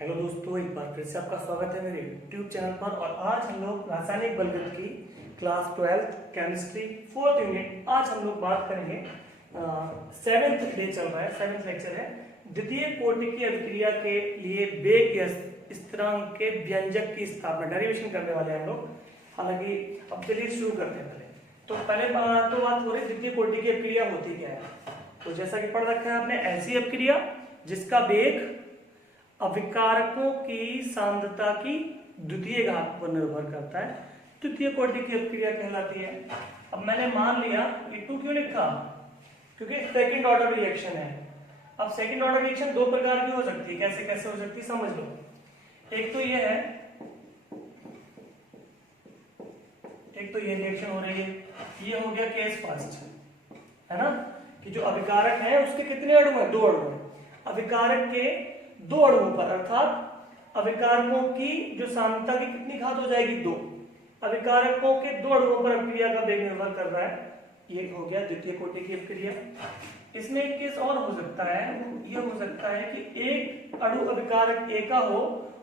Hello दोस्तों, एक बार फिर से आपका स्वागत है मेरे YouTube चैनल पर। और आज हम लोग रासायनिक बलगत की क्लास 12 केमिस्ट्री 4th यूनिट आज हम लोग बात करेंगे। 7th डे चल रहा है, 7th लेक्चर है। द्वितीय कोटि की अभिक्रिया के लिए वेग या स्थिरांक के व्यंजक की स्थापना डेरिवेशन करने वाले हैं हम लोग। हालांकि अब चलिए शुरू करते हैं। पहले तो बात हो रही द्वितीय कोटि की अभिक्रिया होती क्या है। तो जैसा कि पढ़ रखा है आपने, ऐसी अभिक्रिया जिसका वेग अभिकारकों की सांद्रता की द्वितीय घात पर निर्भर करता है, द्वितीय कोटि की अभिक्रिया कहलाती है। अब मैंने मान लिया ये 2 क्यों लिखा, क्योंकि सेकंड ऑर्डर रिएक्शन है। अब सेकंड ऑर्डर रिएक्शन दो प्रकार की हो सकती है, कैसे कैसे हो सकती है समझ लो। एक तो ये है, एक तो ये रिएक्शन हो रही है, ये हो गया केस फर्स्ट, है ना, कि जो अभिकारक है उसके कितने अणु है, 2 अणु है। अभिकारक के 2 अणुओं पर, अर्थात अभिकारकों की जो सांद्रता की कितनी घात हो जाएगी, 2। अभिकारकों के 2 अणुओं पर अभिक्रिया का वेग निर्भर कर रहा है। ये हो गया द्वितीय कोटि की अभिक्रिया। इसमें एक केस और हो सकता है, ये हो सकता है कि एक अणु अभिकारक ए का हो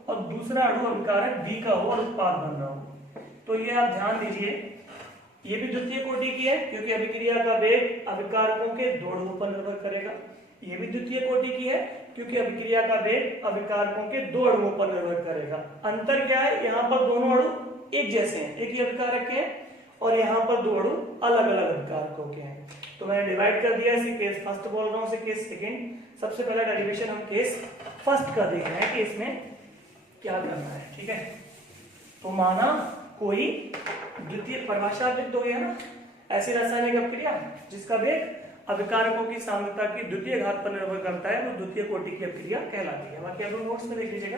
और दूसरा अणु अभिकारक बी का हो और उत्पाद बन रहा हो। तो ये आप ध्यान दीजिए, ये भी द्वितीय कोटि की है क्योंकि अभिक्रिया का वेग अभिकारकों के 2 अणुओं पर निर्भर करेगा। ये भी द्वितीय कोटि की है क्योंकि अभिक्रिया का वेग अभिकारकों के 2 अणुओं पर निर्भर करेगा। अंतर क्या है, यहाँ पर दोनों अणु एक जैसे हैं, एक ही अभिकारक के हैं, और यहाँ पर 2 अणु अलग अलग अभिकारकों के हैं। तो मैंने डिवाइड कर दिया, इसे केस फर्स्ट बोल रहा हूँ, इसे केस सेकेंड। सबसे पहला डेरिवेशन हम केस फर्स्ट का देख रहे हैं कि इसमें क्या करना है। ठीक है, तो माना कोई द्वितीय, परिभाषा लिख दोगे है ना, ऐसी रासायनिक अभिक्रिया जिसका वेग अभिकारकों की सांद्रता की द्वितीय घात पर निर्भर करता है, वो द्वितीय कोटि की अभिक्रिया कहलाती है। बाकी आप लोग नोट्स में देख लीजिएगा,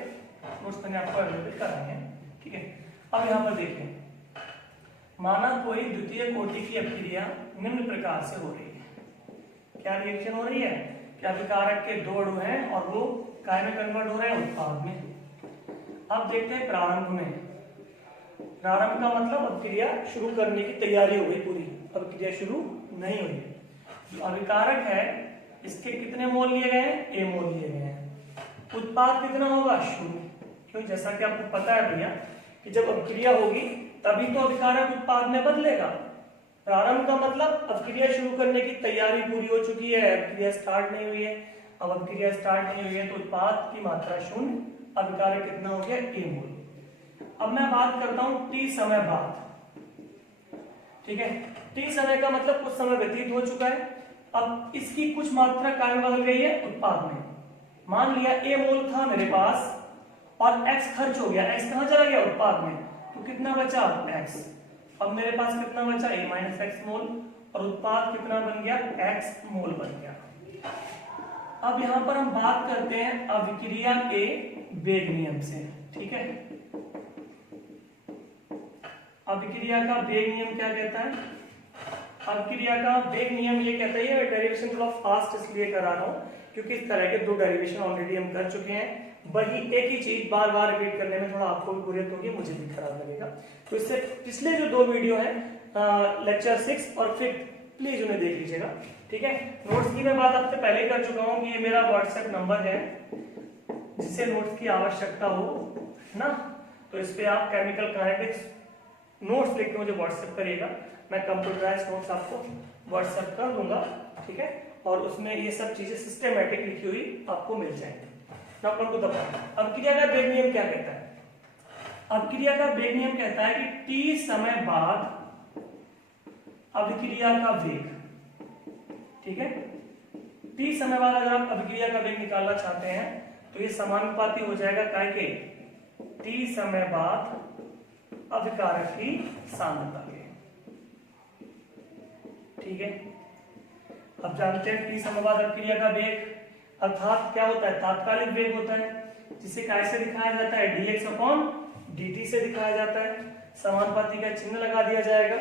नोट्स मैंने आपको अवेलेबल कराए हैं। ठीक है, अब यहाँ पर देखें, माना कोई द्वितीय कोटि की अभिक्रिया निम्न प्रकार से हो रही है। क्या रिएक्शन हो रही है कि अभिकारक के 2 अणु हैं और वो काय में कन्वर्ट हो रहे हैं, उत्पाद में। अब देखते हैं प्रारंभ में। प्रारंभ का मतलब अभिक्रिया शुरू करने की तैयारी हो गई पूरी, अभिक्रिया शुरू नहीं हुई। जो अभिकारक है इसके कितने मोल लिए गए हैं, ए मोल लिए गए हैं। उत्पाद कितना होगा, 0। क्यों, जैसा कि आपको पता है भैया कि जब अभिक्रिया होगी तभी तो अभिकारक उत्पाद में बदलेगा। प्रारंभ का मतलब अभिक्रिया शुरू करने की तैयारी पूरी हो चुकी है, अभिक्रिया स्टार्ट नहीं हुई है। अब अभिक्रिया स्टार्ट नहीं हुई है तो उत्पाद की मात्रा 0, अभिकारक कितना हो गया, ए मोल। अब मैं बात करता हूं टी समय बाद। ठीक है, टी समय का मतलब कुछ समय व्यतीत हो चुका है। अब इसकी कुछ मात्रा काय में बदल गई है, उत्पाद में। मान लिया ए मोल था मेरे पास और एक्स खर्च हो गया, एक्स कहां चला गया, उत्पाद में, तो कितना बचा, एक्स। अब मेरे पास कितना बचा, ए माइनस एक्स मोल, और उत्पाद कितना बन गया, एक्स मोल बन गया। अब यहां पर हम बात करते हैं अभिक्रिया के वेग नियम से। ठीक है, अभिक्रिया का वेग नियम क्या कहता है, अभिक्रिया का वेग नियम ये कहता है, डेरिवेशन थोड़ा फास्ट इसलिए करा रहा हूं क्योंकि इस तरह के 2 डेरिवेशन ऑलरेडी हम कर चुके हैं। वही एक ही चीज बार बार रिपीट करने में थोड़ा आपको भी बोरियत होगी, मुझे भी खराब लगेगा। तो इससे पिछले जो 2 वीडियो हैं, लेक्चर 6 और 5, प्लीज उन्हें देख लीजिएगा। ठीक है, नोट्स की मैं बात आपसे पहले कर चुका हूँ कि ये मेरा व्हाट्सएप नंबर है, जिससे नोट्स की आवश्यकता हो, है ना, तो इस पे आप केमिकल काइनेटिक्स नोट्स लिख के मुझे व्हाट्सएप करिएगा, मैं कंप्यूटराइज नोट्स आपको व्हाट्सएप कर दूंगा। ठीक है, और उसमें ये सब चीजें सिस्टमैटिक लिखी हुई आपको मिल जाएंगी। Now come to the point, अभिक्रिया का वेग नियम क्या कहता है, अभिक्रिया का वेग नियम कहता है कि टी समय बाद अभिक्रिया का वेग, ठीक है, टी समय बाद अगर आप अभिक्रिया का वेग निकालना चाहते हैं तो ये समानुपाती हो जाएगा काय के, टी समय बाद अभिकारक की सांद्रता के। ठीक है, अब जानते हैं टी समय बाद अभिक्रिया का वेग अर्थात क्या होता है, तात्कालिक वेग होता है, जिसे कैसे दिखाया जाता है, dx/dt से दिखाया जाता है। समानुपाती का चिन्ह लगा दिया जाएगा।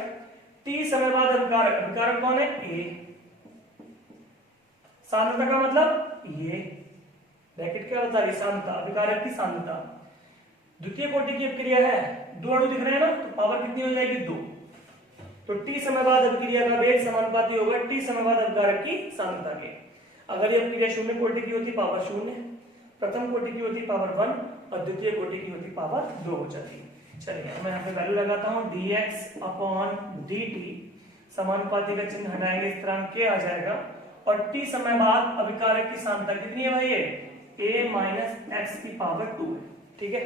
टी समय बाद अभिकारक, अभिकारक कौन है, ए, सांद्रता का मतलब ये ब्रैकेट क्या बता रही, सांद्रता, अभिकारक की सांद्रता। द्वितीय कोटि की अभिक्रिया है, 2 अणु दिख रहे हैं ना, तो पावर कितनी हो जाएगी, 2। तो टी समय बाद अभिक्रिया का वेग समानुपाती होगा टी समय बाद अभिकारक की सांद्रता के। अगर ये अभिक्रिया 0 कोटि की होती, पावर 0, प्रथम कोटि की होती पावर 1 और द्वितीय कोटि की होती पावर 2 हो जाती है। चलिए मैं यहाँ पे वैल्यू लगाता हूँ dx अपॉन dt, समानुपाती का चिन्ह हटाएंगे, स्थिरांक k आ जाएगा और t समय बाद अभिकारक की सांद्रता कितनी है भाई, a माइनस एक्स की पावर 2 है। ठीक है,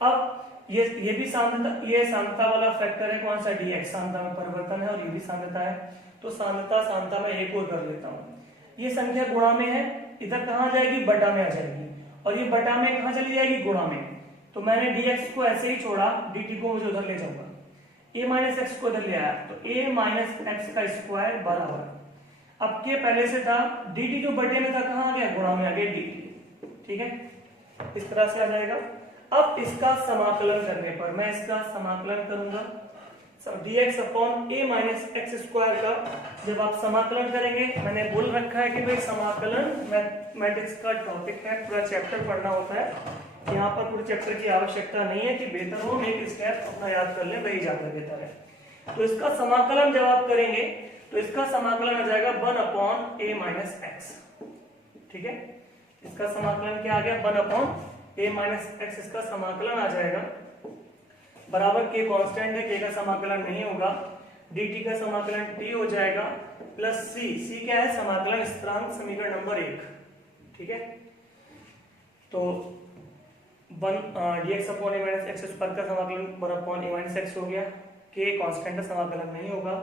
अब ये भी सांद्रता, ये सांद्रता वाला फैक्टर है कौन सा, dx, सांद्रता में परिवर्तन है और ये भी सांद्रता है, तो सांद्रता में एक और कर लेता हूँ। ये संख्या गुणा में है, इधर कहाँ जाएगी, बटा में आ जाएगी, और ये बटा में कहाँ चली जाएगी, गुणा में। तो मैंने dx को ऐसे ही छोड़ा, dt को मुझे उधर ले जाऊंगा, a माइनस एक्स को उधर ले आया, तो a माइनस एक्स का स्क्वायर बराबर, अब के पहले से था, dt जो बटे में था कहाँ आ गया, गुणा में आ गया dt। ठीक है, इस तरह से आ जाएगा। अब इसका समाकलन करने पर, मैं इसका समाकलन करूंगा, dx upon a minus x square का जब आप समाकलन करेंगे, मैंने बोल रखा है कि भाई समाकलन मैथमेटिक्स का टॉपिक है, पूरा चैप्टर पढ़ना होता है, यहाँ पर पूरे चैप्टर की आवश्यकता नहीं है कि बेहतर हो एक स्टेप अपना याद कर ले, वही ज्यादा बेहतर है। तो इसका समाकलन जब आप करेंगे तो इसका समाकलन आ जाएगा 1 अपॉन a माइनस एक्स। ठीक है, इसका समाकलन क्या आ गया, 1 अपॉन a माइनस एक्स, इसका समाकलन आ जाएगा बराबर k कांस्टेंट है, k का समाकलन नहीं होगा, dt का समाकलन t हो जाएगा प्लस c क्या है, समाकलन स्थिरांक, समीकरण नंबर 1। ठीक है, तो 1 dx upon a minus x square का समाकलन 1 अपॉन a माइनस एक्स हो गया, k कांस्टेंट का समाकलन नहीं होगा,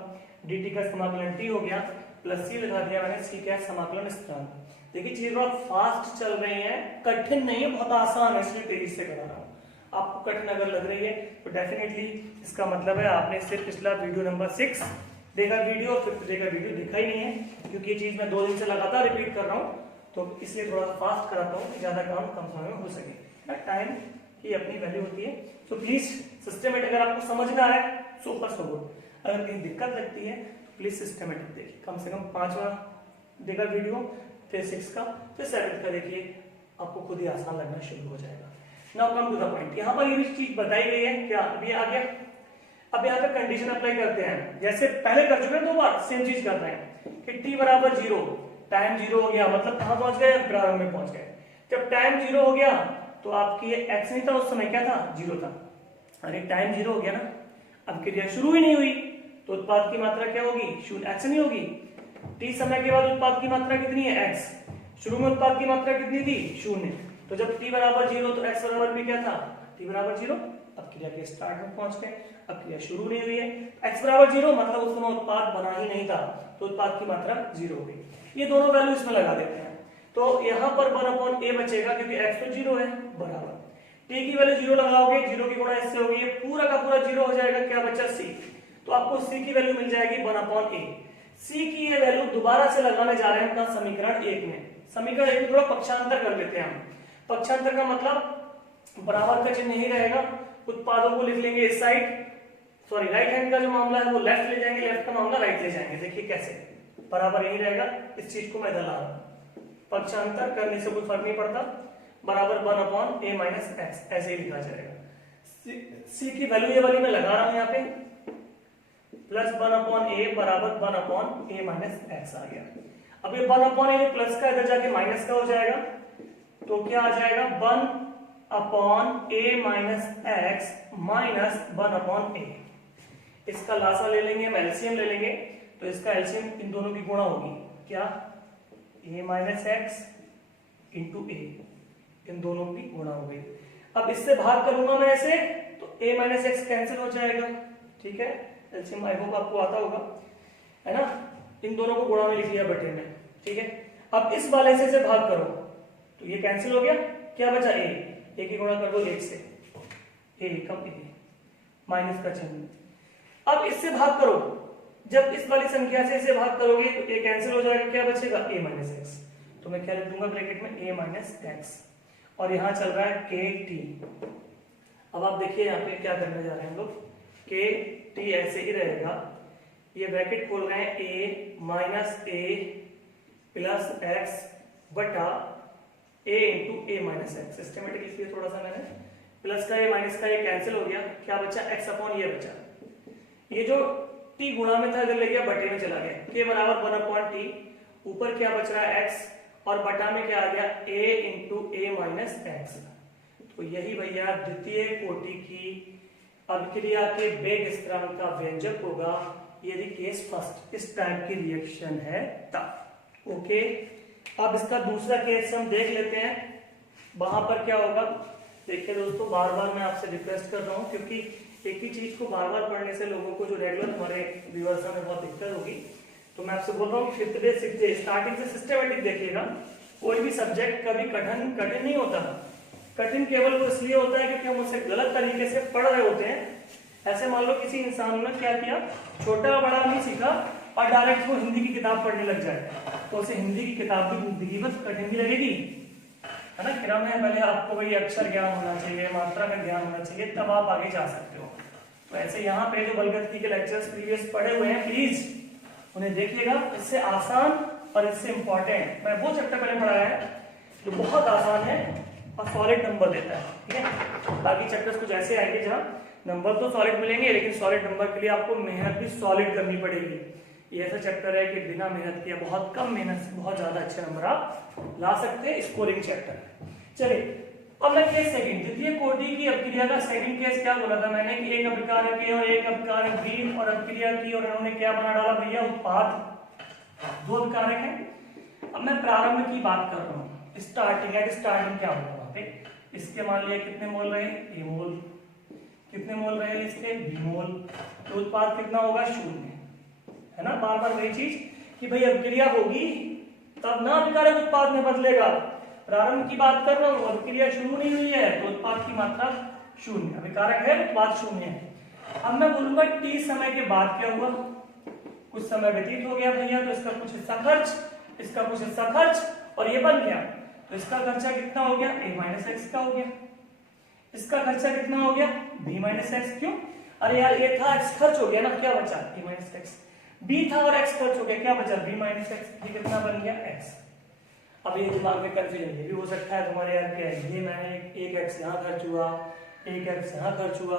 dt का समाकलन t हो गया प्लस c लगा दिया मैंने, c क्या है, समाकलन स्थिरांक। देखिए चीजें बहुत फास्ट चल रही हैं, कठिन नहीं है, बहुत आसान है, इसलिए तेजी से करा रहा हूँ। आपको कठिन अगर लग रही है तो डेफिनेटली इसका मतलब है आपने सिर्फ पिछला वीडियो नंबर 6 देखा वीडियो, फिर देखा वीडियो देखा ही नहीं है, क्योंकि ये चीज मैं 2 दिन से लगातार रिपीट कर रहा हूँ, तो इसलिए थोड़ा सा फास्ट कराता हूँ, ज्यादा काम कम समय में हो सके। टाइम की अपनी वैल्यू होती है, तो प्लीज सिस्टमेटिक अगर आपको समझ में आ रहा है सुपर सो गुड, अगर कहीं दिक्कत लगती है तो प्लीज सिस्टमेटिक देखिए, कम से कम 5वां देखा वीडियो, फिर 6 का, फिर 7 का देखिए, आपको खुद ही आसान लगना शुरू हो जाएगा। Now come to the point, यहाँ पर ये चीज बताई गई है क्या, अभी आ गया। अब यहाँ पे कंडीशन अप्लाई करते हैं, जैसे पहले कर चुके हैं 2 बार, सेम चीज कर रहे हैं कि t बराबर 0, टाइम 0 हो गया, मतलब कहाँ पहुंच गए, प्रारंभ में पहुंच गए। जब टाइम 0 हो गया तो आपकी ये x नहीं था, उस समय क्या था, 0 था, अरे टाइम 0 हो गया ना, अब क्रिया शुरू ही नहीं हुई, तो उत्पाद की मात्रा क्या होगी, 0, x नहीं होगी। t समय के बाद उत्पाद की मात्रा कितनी है, x, शुरू में उत्पाद की मात्रा कितनी थी, 0, तो जब t बराबर 0 तो x बराबर भी क्या था, t बराबर 0। अब क्रिया के स्टार्ट में पहुंच गए, अब क्रिया शुरू नहीं हुई है, x बराबर 0 मतलब उस समय उत्पाद बना ही नहीं था, तो उत्पाद की मात्रा 0 हो गई। ये दोनों वैल्यू इसमें लगा देते हैं, तो यहाँ पर 1 अपॉन a बचेगा, क्योंकि x तो 0 है, बराबर t की वैल्यू 0 लगाओगे, 0 की गुणा इससे होगी, ये पूरा का पूरा 0 हो जाएगा, क्या बचा c, तो आपको c की वैल्यू मिल जाएगी 1 अपॉन a। c की ये वैल्यू दोबारा से लगाने जा रहे हैं अपना समीकरण 1 में। समीकरण 1 में थोड़ा पक्षांतर कर लेते हैं हम। पक्षांतर का मतलब बराबर का चिन्ह नहीं रहेगा, उत्पादों को लिख लेंगे इस साइड, सॉरी राइट हैंड का जो मामला है वो लेफ्ट ले जाएंगे, लेफ्ट का मामला राइट ले जाएंगे। देखिए कैसे, बराबर यही रहेगा, इस चीज को मैं इधर ला रहा हूं, पक्षांतर करने से कोई फर्क नहीं पड़ता, बराबर 1 अपॉन a माइनस एक्स, ऐसे ही लिखा जाएगा। c की वैल्यू ये वाली मैं लगा रहा हूं यहाँ पे, प्लस 1 अपॉन a बराबर 1 अपॉन a माइनस एक्स आ गया। अब ये 1 अपॉन a जो प्लस का इधर जाके माइनस का हो जाएगा, तो क्या आ जाएगा, 1 upon a minus x minus 1 upon a। इसका लासा ले लेंगे, हम एलसीएम ले लेंगे, तो इसका एलसीएम इन दोनों की गुणा होगी, क्या, a minus x into a, इन दोनों की गुणा हो गई। अब इससे भाग करूंगा मैं ऐसे, तो a माइनस एक्स कैंसिल हो जाएगा। ठीक है, एलसीएम आई होप आपको आता होगा, है ना, इन दोनों को गुणा में लिख लिया बटे में। ठीक है, अब इस वाले से भाग करो, तो ये कैंसिल हो गया, क्या बचा, a की गुणा कर दो 1 से, a कम a, माइनस का चिन्ह। अब इससे भाग करो, जब इस वाली संख्या से इसे भाग करोगे तो a कैंसिल हो जाएगा, क्या बचेगा, a माइनस एक्स, तो मैं क्या लिख दूंगा ब्रैकेट में, a माइनस एक्स, और यहाँ चल रहा है kt। अब आप देखिए यहाँ पे क्या करने जा रहे हैं हम लोग, kt ऐसे ही रहेगा, ये ब्रैकेट खोल रहे हैं, a minus a plus x बटा a into a minus x, systematic इसलिए थोड़ा सा मैंने प्लस का a माइनस का ये कैंसिल हो गया, क्या बचा, x अपॉन ये बचा, ये जो t गुणा में था इधर ले गया बटे में चला गया, k बराबर 1 अपॉन t, ऊपर क्या बच रहा है x, और बटा में क्या आ गया a into A minus x. तो यही भैया द्वितीय कोटि की अभिक्रिया के वेग स्थिरांक का व्यंजक होगा यदि केस फर्स्ट इस टाइप की रिएक्शन है तब। ओके, अब इसका दूसरा केस हम देख लेते हैं। वहां पर क्या होगा देखिए दोस्तों, बार बार मैं आपसे रिक्वेस्ट कर रहा हूं क्योंकि एक ही चीज को बार बार पढ़ने से लोगों को जो रेगुलर हमारे व्यूअर्स में बहुत दिक्कत होगी। तो मैं आपसे बोल रहा हूँ fifth day sixth day starting से सिस्टमेटिक देखिएगा। कोई भी सब्जेक्ट कभी कठिन नहीं होता। कठिन केवल वो इसलिए होता है क्योंकि हम उसे गलत तरीके से पढ़ रहे होते हैं। ऐसे मान लो किसी इंसान ने क्या किया, छोटा बड़ा नहीं सीखा और डायरेक्ट वो हिंदी की किताब पढ़ने लग जाए, तो उसे हिंदी की किताब की जिंदगी बस कठिन भी लगेगी, है ना। क्रम है, पहले आपको वही अक्षर ज्ञान होना चाहिए, मात्रा का ज्ञान होना चाहिए, तब आप आगे जा सकते हो। तो ऐसे यहाँ पे जो बलगति के लेक्चर्स प्रीवियस पढ़े हुए हैं प्लीज उन्हें देखिएगा। इससे आसान और इससे इंपॉर्टेंट मैं वो चैप्टर पहले पढ़ाया है जो बहुत आसान है और सॉलिड नंबर देता है, ठीक है। बाकी चैप्टर्स कुछ ऐसे आएंगे जहाँ नंबर तो सॉलिड मिलेंगे लेकिन सॉलिड नंबर के लिए आपको मेहनत भी सॉलिड करनी पड़ेगी। ये ऐसा चैप्टर है कि बिना मेहनत किए बहुत कम मेहनत से बहुत ज्यादा अच्छे नंबर आप ला सकते हैं, स्कोरिंग चैप्टर। चलिए अब मैं केस सेकंड द्वितीय कोटि की अभिक्रिया का सेकंड केस क्या बोला था मैंने कि एक अभिकारक A और एक अभिकारक B और अभिक्रिया की और उन्होंने क्या बना डाला भैया उत्पाद। दो अभिकारक है। अब मैं प्रारंभ की बात कर रहा हूँ, स्टार्टिंग एट स्टार्टिंग क्या होगा वहां पे, इसके मान लिया कितने मोल रहे A मोल, कितने मोल रहे इसके B मोल, तो उत्पाद कितना होगा शून्य, है ना। बार बार वही चीज कि भाई अभिक्रिया होगी तब ना अभिकारक उत्पाद में बदलेगा। प्रारंभ की बात कर रहा हूं, अभिक्रिया शुरू नहीं हुई है तो उत्पाद की मात्रा शून्य, अभिकारक है उत्पाद शून्य है। अब मैं बोलूंगा t समय के बाद क्या हुआ, कुछ समय व्यतीत हो गया भैया, तो इसका कुछ हिस्सा खर्च, इसका कुछ हिस्सा खर्च और ये बन गया, तो इसका खर्चा कितना हो गया a माइनस एक्स का हो गया, इसका खर्चा कितना हो गया b माइनस एक्स। क्यों, अरे यार a था x खर्च हो गया ना, क्या बचा a माइनस एक्स, b था और x खर्च हो गया, क्या बचा b माइनस एक्स, ये कितना बन गया x। अब ये दिमाग में कंफ्यूजन ये भी हो सकता है तुम्हारे यार क्या है, ये मैंने एक x यहाँ खर्च हुआ, एक x यहाँ खर्च हुआ,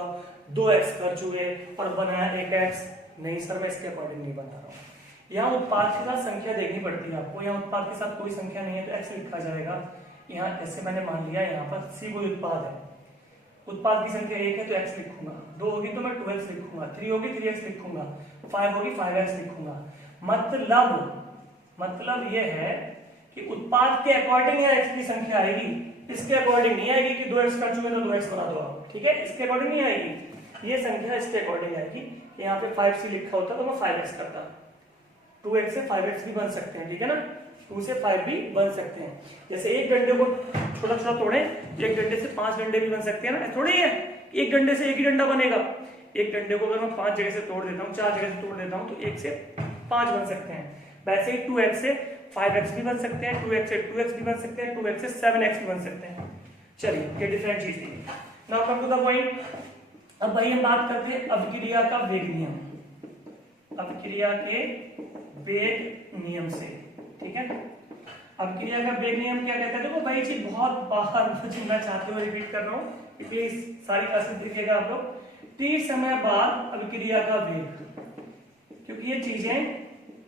2x खर्च हुए और बनाया एक x। नहीं सर मैं इसके अकॉर्डिंग नहीं बता रहा हूँ। यहाँ उत्पाद के साथ संख्या देखनी पड़ती है आपको, यहाँ उत्पाद के साथ कोई संख्या नहीं है तो x लिखा जाएगा। यहाँ ऐसे मैंने मान लिया यहाँ पर c कोई उत्पाद है, उत्पाद की संख्या 1 है तो x लिखूंगा, 2 होगी तो मैं 2x लिखूंगा, 3 होगी 3x लिखूंगा, 5 होगी 5x लिखूंगा। मतलब ये है कि उत्पाद के अकॉर्डिंग यहाँ x की संख्या आएगी, इसके अकॉर्डिंग नहीं आएगी कि 2x खर्च हुए तो 2x बना दो आप, ठीक है। इसके अकॉर्डिंग नहीं आएगी ये संख्या, इसके अकॉर्डिंग आएगी। यहाँ पे 5c लिखा होता तो मैं 5x करता, 2x से 5x भी बन सकते हैं, ठीक है ना, 2 से 5 भी बन सकते हैं। जैसे एक डंडे को छोटा छोटा तोड़े, एक डंडे से 5 डंडे भी बन सकते हैं ना, थोड़ी है एक डंडे से एक ही डंडा बनेगा। एक डंडे को अगर मैं 5 जगह से तोड़ देता हूँ, 4 जगह से तोड़ देता हूँ तो 1 से 5 बन सकते हैं। वैसे ही 2x से 5x भी बन सकते हैं, 2x से 2x भी बन सकते हैं, 2x से 7x भी बन सकते हैं। चलिए ये डिफरेंट चीज थी। Now come to the point. अब भाई हम बात करते हैं अभिक्रिया का वेग नियम, अभिक्रिया के वेग नियम से, ठीक है। अभिक्रिया का वेग नियम क्या कहता है, देखो भाई जी बहुत बाहर सुनना चाहते हो, रिपीट कर रहा हूँ प्लीज सारी क्लासेस देखिएगा आप लोग। t समय बाद अभिक्रिया का वेग, क्योंकि ये चीजें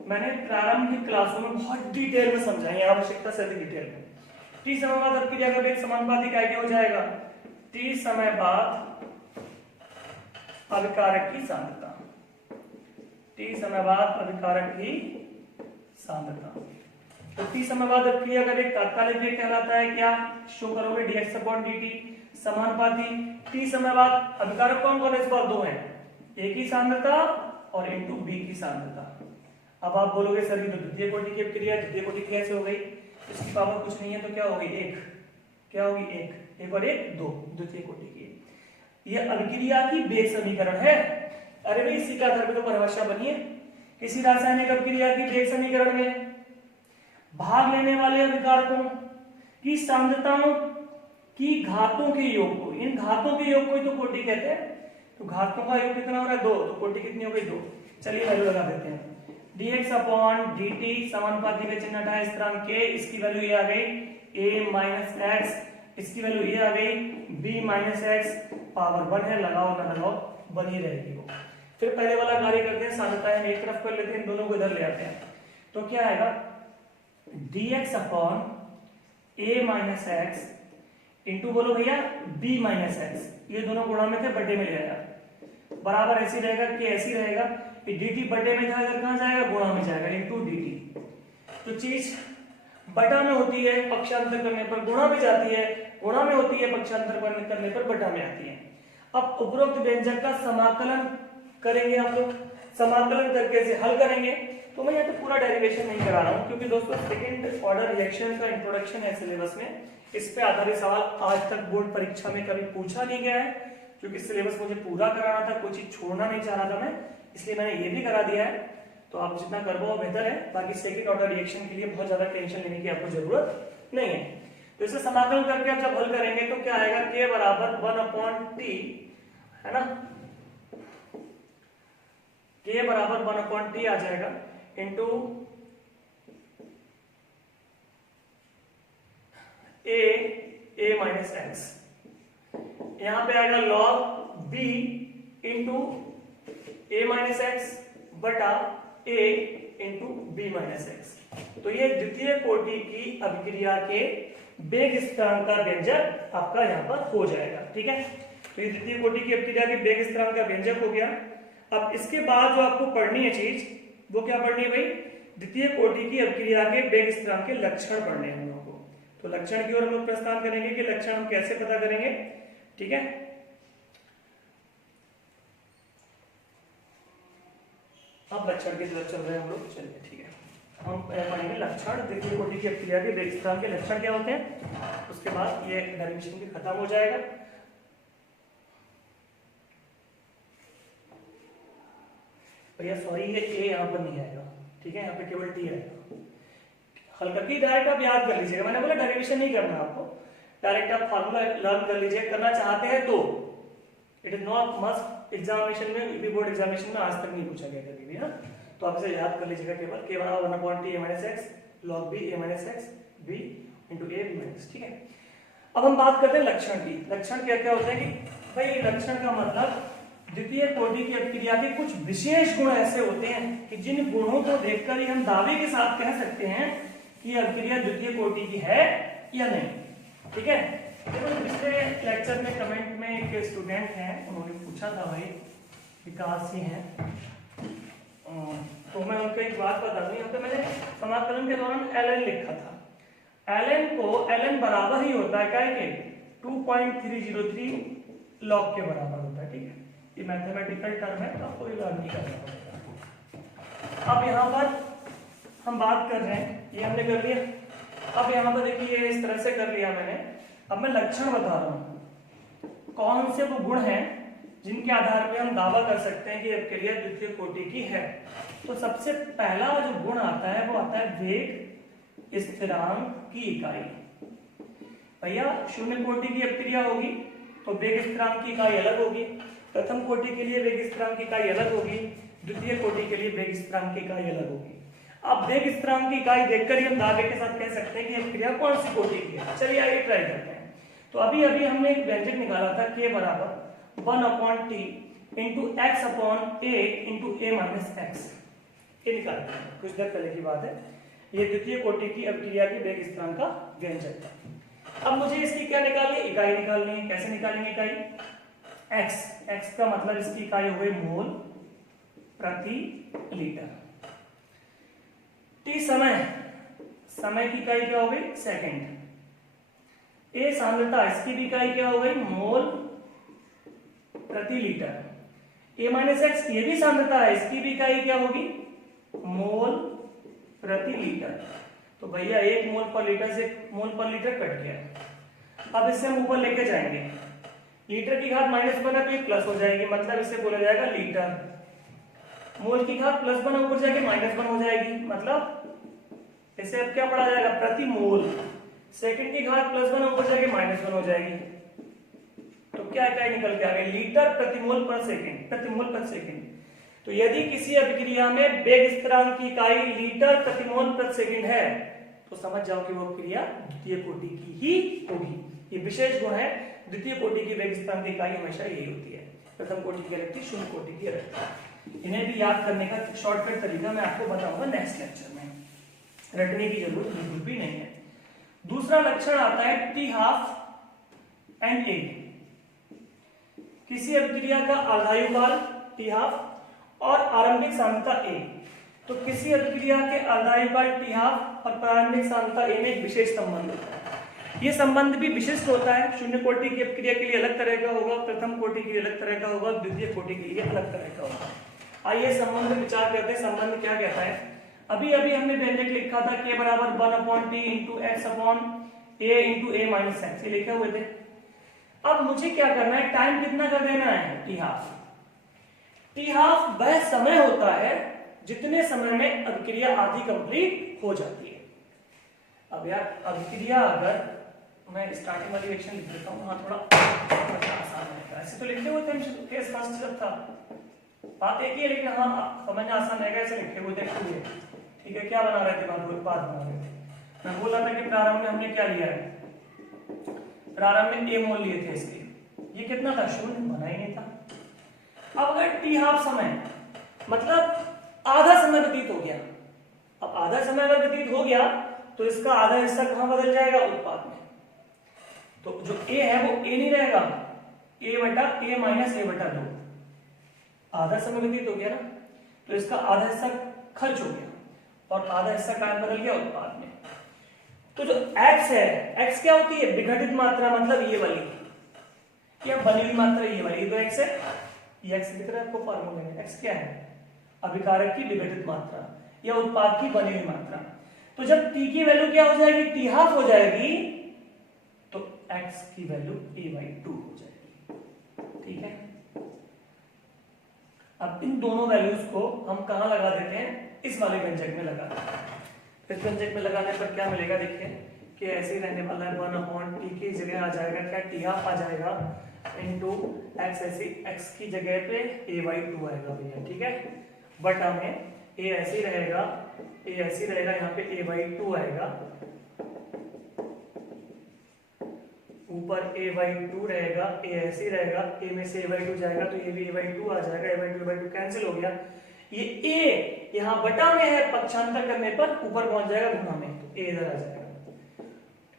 मैंने प्रारंभिक क्लासों में बहुत डिटेल में समझाई है, आवश्यकता से अधिक डिटेल में। t समय बाद अभिक्रिया का वेग समानुपाती क्या हो जाएगा, t समय बाद अभिकारक की सांद्रता, t समय बाद अभिकारक की सांद्रता। तो t समय बाद अभिक्रिया का वेग तात्कालिक वेग कहलाता है, क्या शो करोगे dx/dt समानुपाती t समय बाद अभिकारक कौन कौन है, इस बार दो हैं, a की सांद्रता और इनटू b की सांद्रता। अब आप बोलोगे सर ये तो द्वितीय कोटि की अभिक्रिया, द्वितीय कोटि कैसे हो गई, इसकी पावर कुछ नहीं है तो क्या होगी 1, क्या होगी 1 और 1 2, द्वितीय कोटि की। ये अभिक्रिया की वेग समीकरण है। अरे भाई इसी का आधार पर तो परिभाषा बनी है। किसी रासायनिक अभिक्रिया की वेग समीकरण में भाग लेने वाले अभिकारकों की सांद्रताओं की घातों के योग को, इन घातों के योग को ही तो कोटि कहते हैं। तो घातों का योग कितना हो रहा है 2, तो कोटि कितनी हो गई 2। चलिए वैल्यू लगा देते हैं, dx/dt समानुपाती में चिन्ह हटाए, स्थिरांक k, इसकी वैल्यू ये आ गई a माइनस एक्स, इसकी वैल्यू ये आ गई b माइनस एक्स, पावर 1 है, लगाओ ना लगाओ बनी रहेगी वो। फिर पहले वाला कार्य करते हैं, सांद्रताएं एक तरफ कर लेते हैं, इन दोनों को इधर ले आते हैं, तो क्या आएगा dx upon a minus x into बोलो भैया b माइनस एक्स, ये दोनों गुणा में थे, बटे में ले आया, बराबर ऐसी रहेगा कि ऐसी रहेगा कि dt बटे में था, अगर कहां जाएगा गुणा में जाएगा, इंटू dt। तो चीज बटा में होती है पक्षांतर करने पर गुणा में जाती है, गुणा में होती है पक्षांतर करने पर बटा में आती है। अब उपरोक्त व्यंजक का समाकलन करेंगे आप लोग, समाकलन करके इसे हल करेंगे। तो मैं यहाँ पे पूरा डेरिवेशन नहीं करा रहा हूँ क्योंकि दोस्तों सेकंड ऑर्डर रिएक्शन का इंट्रोडक्शन है सिलेबस में, इस पे आधारित सवाल आज तक बोर्ड परीक्षा में कभी पूछा नहीं गया है, क्योंकि सिलेबस मुझे पूरा कराना था, कोई चीज छोड़ना नहीं चाह रहा था मैं, इसलिए मैंने ये भी करा दिया है। तो आप जितना कर पाओ बेहतर है, बाकी सेकंड ऑर्डर रिएक्शन के लिए बहुत ज्यादा टेंशन लेने की आपको जरूरत नहीं है। तो इसे समाकलन करके आप जब हल करेंगे तो क्या आएगा, k बराबर 1/t, है ना, k बराबर 1/t आ जाएगा इंटू a माइनस एक्स, यहां पे आएगा log b into a minus x बटा a into b minus x. तो ये द्वितीय कोटि की अभिक्रिया के वेग स्थिरांक का व्यंजक आपका यहाँ पर हो जाएगा। ठीक है, तो ये द्वितीय कोटि की अभिक्रिया के वेग स्थिरांक का व्यंजक हो गया। अब इसके बाद जो आपको पढ़नी है चीज, वो क्या पढ़नी है भाई, द्वितीय कोटि की अभिक्रिया के वेग स्थिरांक के लक्षण पढ़ने हैं हम लोग को। तो लक्षण की ओर हम लोग प्रस्थान करेंगे कि लक्षण हम कैसे पता करेंगे। ठीक है, अब लक्षण की तरफ चल रहे हैं हम लोग, चलिए ठीक है, हम पढ़ेंगे लक्षण, द्वितीय कोटि की अभिक्रिया के वेग स्थिरांक के लक्षण क्या होते हैं, उसके बाद ये डेरिवेशन भी खत्म हो जाएगा। भैया सॉरी, ये ए यहाँ पर नहीं आएगा, ठीक है, यहाँ पे केवल टी आएगा। हल करके डायरेक्ट आप याद कर लीजिएगा, मैंने बोला डेरिवेशन नहीं करना आपको, डायरेक्ट आप फार्मूला लर्न कर लीजिए, करना चाहते हैं तो। It is not must, examination में, यूपी बोर्ड एग्जामिनेशन में आज तक नहीं पूछा गया कभी भी, ना, तो आप इसे याद कर लीजिएगा केवल, k बराबर 1/t a minus x log b a minus x b into a b minus. ठीक है, अब हम बात करते हैं लक्षण की। लक्षण क्या क्या होते हैं कि भाई लक्षण का मतलब द्वितीय कोटि की अभिक्रिया के कुछ विशेष गुण ऐसे होते हैं कि जिन गुणों को देखकर ही हम दावे के साथ कह सकते हैं कि अभिक्रिया द्वितीय कोटि की है या नहीं। ठीक है, देखो पिछले लेक्चर में कमेंट में एक स्टूडेंट हैं, उन्होंने पूछा था भाई, विकास ही हैं, तो मैं उनको एक बात बता दूं, यहाँ पे मैंने समाकलन के दौरान ln लिखा था। ln को ln बराबर ही होता है क्या है, 2.303 log के बराबर होता है। ठीक है, ये मैथमेटिकल टर्म है, तो आपको ये लर्न नहीं करना पड़ेगा। अब यहाँ पर हम बात कर रहे हैं, ये हमने कर लिया। अब यहाँ पर देखिए इस तरह से कर लिया मैंने, अब मैं लक्षण बता रहा हूँ कौन से वो गुण हैं जिनके आधार पर हम दावा कर सकते हैं कि अभिक्रिया द्वितीय कोटि की है। तो सबसे पहला जो गुण आता है वो आता है वेग स्थिरांक की इकाई। भैया शून्य कोटि की अभिक्रिया होगी तो वेग स्थिरांक की इकाई अलग होगी, प्रथम कोटि के लिए वेग स्थिरांक की इकाई अलग होगी, द्वितीय कोटि के लिए वेग स्थिरांक की इकाई अलग होगी। अब वेग स्थिरांक की इकाई देखकर ही हम दावे के साथ कह सकते हैं कि अभिक्रिया कौन सी कोटि की है। चलिए आगे ट्राई करते हैं। तो अभी हमने एक व्यंजक निकाला था, k बराबर 1/t into x upon a into a minus x, ये निकाला कुछ देर पहले की बात है। ये द्वितीय कोटि की अभिक्रिया के वेग स्थिरांक का व्यंजक था। अब मुझे इसकी क्या निकालनी, इकाई निकालनी है। कैसे निकालेंगे इकाई, x, x का मतलब इसकी इकाई हो गई मोल प्रति लीटर। t समय, समय की इकाई क्या हो गई, सेकंड। a सांद्रता, इसकी भी इकाई क्या हो गई, मोल प्रति लीटर। a माइनस एक्स, ये भी सांद्रता है, इसकी भी इकाई क्या होगी, मोल प्रति लीटर। तो भैया 1 मोल पर लीटर से मोल पर लीटर कट गया। अब इससे हम ऊपर लेके जाएंगे, लीटर की घात -1 है तो ये प्लस हो जाएगी, मतलब इसे बोला जाएगा लीटर। मोल की घात +1 ऊपर जाके -1 हो जाएगी, मतलब इसे अब क्या पढ़ा जाएगा, प्रति मोल। सेकंड की घात +1 ऊपर जाके -1 हो जाएगी, तो क्या इकाई निकल के आ गई, लीटर प्रति मोल पर सेकंड, प्रति मोल पर सेकंड। तो यदि किसी अभिक्रिया में वेग स्थिरांक की इकाई लीटर प्रति मोल प्रति सेकंड है तो समझ जाओ कि वो अभिक्रिया द्वितीय कोटि की ही होगी। ये विशेष गुण है, द्वितीय कोटि की वेग स्थिरांक की इकाई हमेशा यही होती है, प्रथम कोटि की अलग थी, शून्य कोटि की अलग थी। इन्हें भी याद करने का शॉर्टकट तरीका मैं आपको बताऊंगा नेक्स्ट लेक्चर में। रटने की जरूरत बिल्कुल भी नहीं है। दूसरा लक्षण आता है टी हाफ एंड ए। किसी अभिक्रिया का अर्धायुकाल टी हाफ और आरंभिक सांद्रता ए। तो किसी अभिक्रिया के अर्धायुकाल टी हाफ और प्रारंभिक सांद्रता ए में एक विशेष संबंध होता है। ये संबंध भी विशिष्ट होता है, शून्य कोटि की अभिक्रिया के लिए अलग तरह का होगा, प्रथम कोटि के लिए अलग तरह का होगा, द्वितीय कोटि के लिए अलग तरह का होगा। आइए संबंध विचार करते हैं। संबंध क्या कहता है? अभी अभी हमने व्यंजक लिखा था k बराबर 1/t इंटू एक्स अपॉन ए इंटू ए माइनस एक्स, ये लिखे हुए थे। अब मुझे क्या करना है, टाइम कितना कर देना है, टी हाफ। टी हाफ वह समय होता है जितने समय में अभिक्रिया आधी कंप्लीट हो जाती है। अब यार अभिक्रिया अगर मैं स्टार्टिंग वाली रिएक्शन लिख देता हूँ, वहां थोड़ा आसान है। ऐसे तो लिखे हुए थे केस फर्स्ट जब था, बात एक ही है, लेकिन हाँ समझना आसान है। ऐसे लिखे हुए थे, ठीक है। क्या बना रहे थे, बात बना रहे थे। मैं बोल रहा था कि प्रारंभ में हमने क्या लिया है, प्रारंभ में ए मोल लिए थे इसके। ये कितना था, शून्य, बना ही नहीं था। अब अगर टी हाफ समय मतलब आधा समय व्यतीत हो गया, अब आधा समय अगर व्यतीत हो गया तो इसका आधा हिस्सा कहां बदल जाएगा, उत्पाद में। तो जो ए है वो ए नहीं रहेगा, ए बटा ए माइनस ए बटा 2। आधा समय व्यतीत हो गया ना, तो इसका आधा हिस्सा खर्च हो गया और आधा हिस्सा कहां बदल गया, उत्पाद में। तो जो x है, x क्या होती है, विघटित मात्रा, मतलब ये वाली, क्या बनी हुई मात्रा ये वाली, ये तो x है, ये x दिख रहा है आपको फॉर्मूले में। x क्या है, अभिकारक की विघटित मात्रा या उत्पाद की बनी हुई मात्रा। तो जब t की वैल्यू क्या हो जाएगी, t हाफ हो जाएगी, तो x की वैल्यू a/2 हो जाएगी, ठीक है। अब इन दोनों वैल्यूज को हम कहां लगा देते हैं, इस वाले व्यंजक में लगा देते हैं। इस व्यंजक में लगाने पर क्या मिलेगा, देखिए कि ऐसे ही रहने वाला है, 1/t की जगह आ जाएगा क्या, t हाफ आ जाएगा इंटू एक्स, ऐसी x की जगह पे a/2 आएगा भैया, ठीक है। बटा में a ऐसे ही रहेगा, a ऐसे ही रहेगा, यहाँ पे a/2 आएगा, ऊपर a/2 रहेगा, a ऐसे ही रहेगा, a में से a/2 जाएगा तो ये भी a/2 आ जाएगा, a/2 कैंसिल हो गया। ये a यहाँ बटा में है, पक्षांतर करने पर ऊपर पहुंच जाएगा गुणा में, तो a इधर आ जाएगा,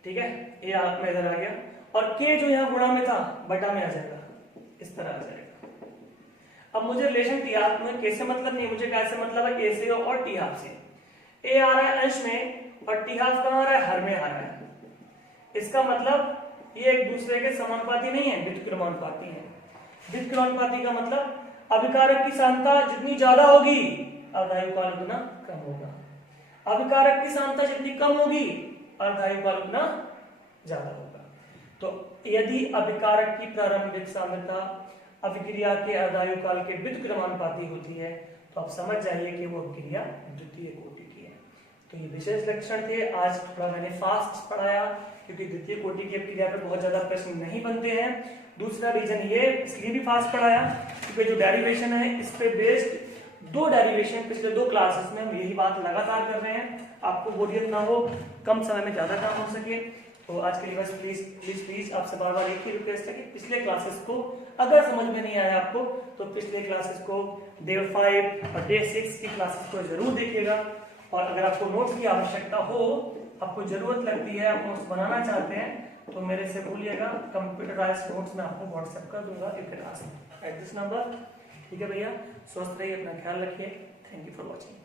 ठीक है। a आप में इधर आ गया और k जो यहाँ गुणा में था बटा में आ जाएगा, इस तरह आ जाएगा। अब मुझे रिलेशन टी हाफ में कैसे मतलब नहीं, मुझे कैसे मतलब है, ए से और टी हाफ से। ए आ रहा है अंश में और टी हाफ कहां आ रहा है, हर में आ रहा है। इसका मतलब ये एक दूसरे के समानुपाती नहीं है, व्युत्क्रमानुपाती है। व्युत्क्रमानुपाती का मतलब अभिकारक की सांद्रता जितनी ज्यादा होगी अर्धायुकाल उतना कम होगा, अभिकारक की सांद्रता जितनी कम होगी अर्धायुकाल उतना ज्यादा होगा। तो यदि अभिकारक की प्रारंभिक सांद्रता अभिक्रिया के अर्धायुकाल के व्युत्क्रमानुपाती होती है तो आप समझ जाइए कि वो अभिक्रिया द्वितीय कोटि की है। तो ये विशेष लक्षण थे। आज थोड़ा मैंने फास्ट पढ़ाया क्योंकि द्वितीय कोटि की अभिक्रिया पे बहुत ज्यादा प्रश्न नहीं बनते हैं। दूसरा रीजन ये इसलिए भी फास्ट पढ़ाया क्योंकि जो डेरिवेशन है इस पे बेस्ड 2 डेरिवेशन पिछले 2 क्लासेस में हम यही बात लगातार कर रहे हैं, आपको बोरियत ना हो, कम समय में ज्यादा काम हो सके। तो आज के लिए बस प्लीज आपसे बार बार एक ही रिक्वेस्ट है कि पिछले क्लासेस को अगर समझ में नहीं आया आपको तो पिछले क्लासेस को डे 5 और डे 6 की क्लासेस को जरूर देखिएगा। और अगर आपको नोट्स की आवश्यकता हो, आपको जरूरत लगती है, आप नोट्स बनाना चाहते हैं तो मेरे से बोलिएगा, कंप्यूटराइज्ड नोट्स मैं आपको व्हाट्सएप कर दूंगा, you can ask at this number. ठीक है भैया, स्वस्थ रहिए, अपना ख्याल रखिए। Thank you for watching.